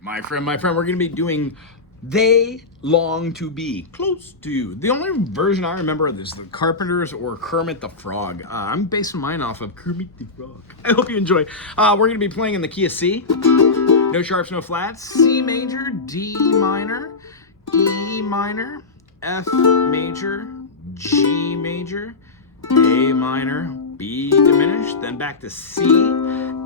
My friend, we're going to be doing They Long to Be Close to You. The only version I remember of this is the Carpenters or Kermit the Frog. I'm basing mine off of Kermit the Frog. I hope you enjoy. We're going to be playing in the key of C. No sharps, no flats. C major, D minor, E minor, F major, G major, A minor, B diminished, then back to C.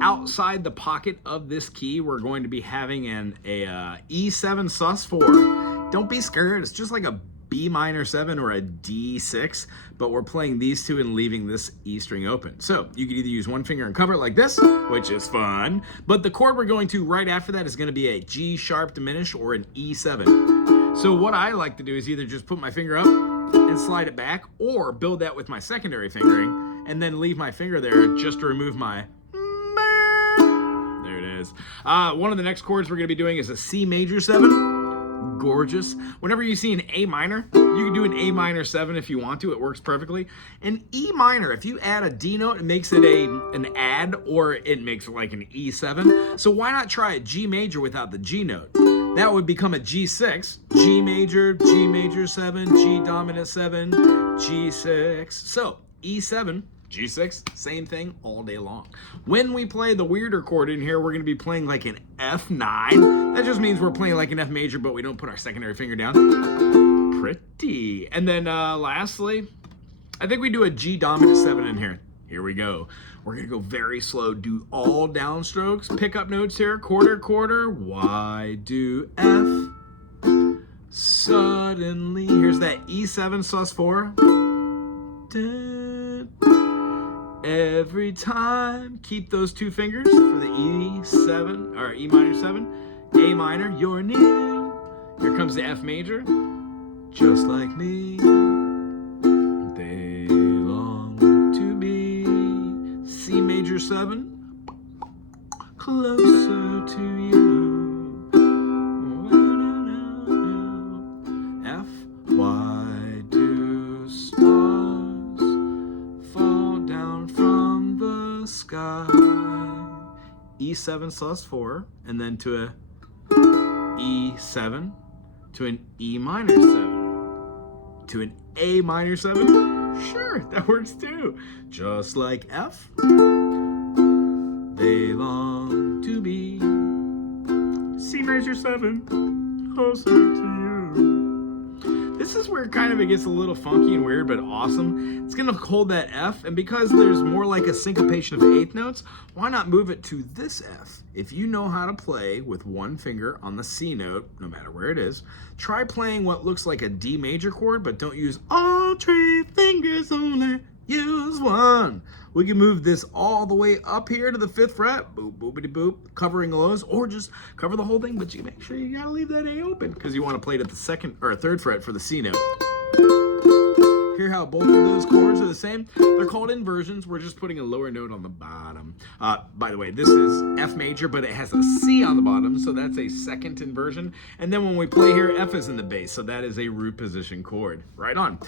Outside the pocket of this key, we're going to be having a E7 sus4. Don't be scared. It's just like a B minor 7 or a D6, but we're playing these two and leaving this E string open. So you could either use one finger and cover it like this, which is fun, but the chord we're going to right after that is going to be a G sharp diminished or an E7. So what I like to do is either just put my finger up and slide it back, or build that with my secondary fingering and then leave my finger there just to remove my one of the next chords we're going to be doing is a C major 7. Gorgeous. Whenever you see an A minor, you can do an A minor 7 if you want to. It works perfectly. An E minor, if you add a D note, it makes it an add, or it makes it like an E7. So why not try a G major without the G note? That would become a G6, G major 7, G dominant 7, G6. So E7, G6, same thing all day long. When we play the weirder chord in here, we're going to be playing like an F9. That just means we're playing like an F major, but we don't put our secondary finger down. Pretty. And then lastly, I think we do a G dominant 7 in here. Here we go. We're going to go very slow, do all downstrokes, pick up notes here, quarter, why do F? Suddenly, here's that E7 sus4. Every time, keep those two fingers for the E7 or E minor 7, A minor, you're near. Here comes the F major, just like me. They long to be C major 7, closer to you. F, why do stars fall down from the sky? E7 sus4, and then to a E7, to an E minor 7, to an A minor 7. Sure, that works too. Just like F, they long to be C major 7, closer to you. This is where kind of it gets a little funky and weird, but awesome. It's gonna hold that F, and because there's more like a syncopation of eighth notes, why not move it to this F? If you know how to play with one finger on the C note, no matter where it is, try playing what looks like a D major chord, but don't use all 3 fingers, only use one. We can move this all the way up here to the 5th fret, boop, boopity boop, covering lows, or just cover the whole thing, but you make sure you gotta leave that A open because you want to play it at the 2nd or 3rd fret for the C note. Hear how both of those chords are the same? They're called inversions. We're just putting a lower note on the bottom. By the way, this is F major, but it has a C on the bottom, so that's a 2nd inversion. And then when we play here, F is in the bass, so that is a root position chord. Right on.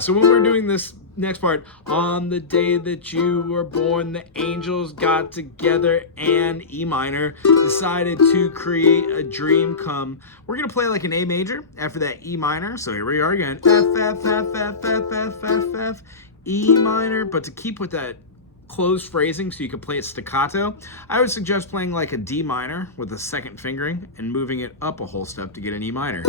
So when we're doing this next part, on the day that you were born, the angels got together and E minor decided to create a dream come. We're gonna play like an A major after that E minor. So here we are again. F, F, F, F, F, F, F, F, E minor. But to keep with that closed phrasing so you can play it staccato, I would suggest playing like a D minor with a 2nd fingering and moving it up a whole step to get an E minor.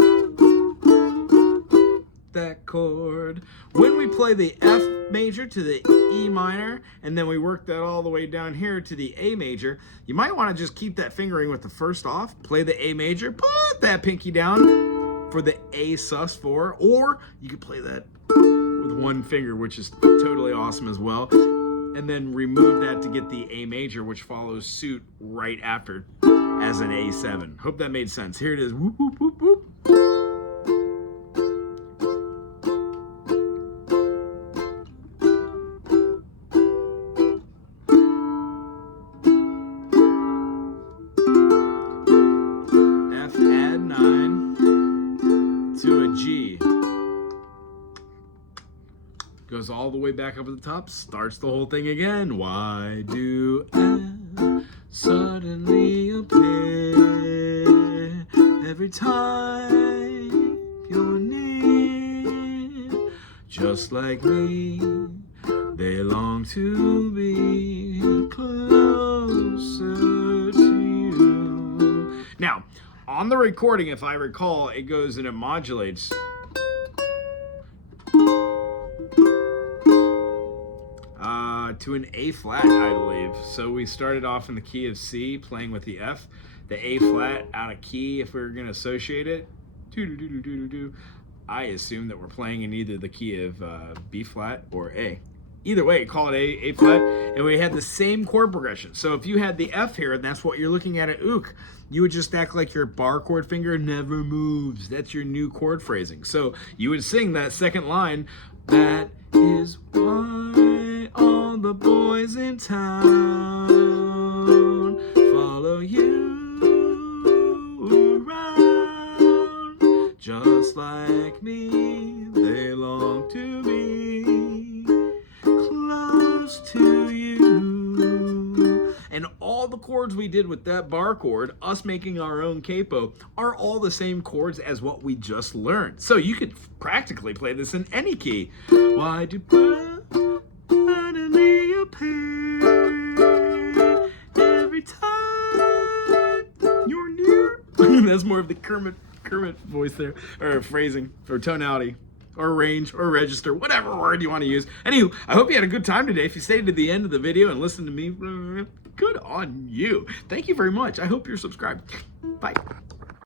That chord. When we play the F major to the E minor, and then we work that all the way down here to the A major, you might want to just keep that fingering with the 1st off, play the A major, put that pinky down for the A sus4, or you could play that with one finger, which is totally awesome as well, and then remove that to get the A major, which follows suit right after as an A7. Hope that made sense. Here it is. Whoop, whoop, whoop, whoop. To a G, goes all the way back up at the top, starts the whole thing again. Why do F suddenly appear? every time you're near. Just like me, they long to be closer to you. Now, on the recording, if I recall, it goes and it modulates. To an A flat, I believe. So we started off in the key of C, playing with the F, the A flat out of key. If we were going to associate it, I assume that we're playing in either the key of B flat or A. Either way, call it A flat, and we had the same chord progression. So if you had the F here, and that's what you're looking at Ook, you would just act like your bar chord finger never moves. That's your new chord phrasing. So you would sing that second line, that is why all the boys in town follow you around. Just like me, they long to be close to you. And all the chords we did with that bar chord, us making our own capo, are all the same chords as what we just learned. So you could practically play this in any key. Why do birds suddenly appear every time you're near? That's more of the Kermit voice there, or phrasing, or tonality, or range, or register, whatever word you want to use. Anywho, I hope you had a good time today. If you stayed to the end of the video and listened to me, good on you. Thank you very much. I hope you're subscribed. Bye.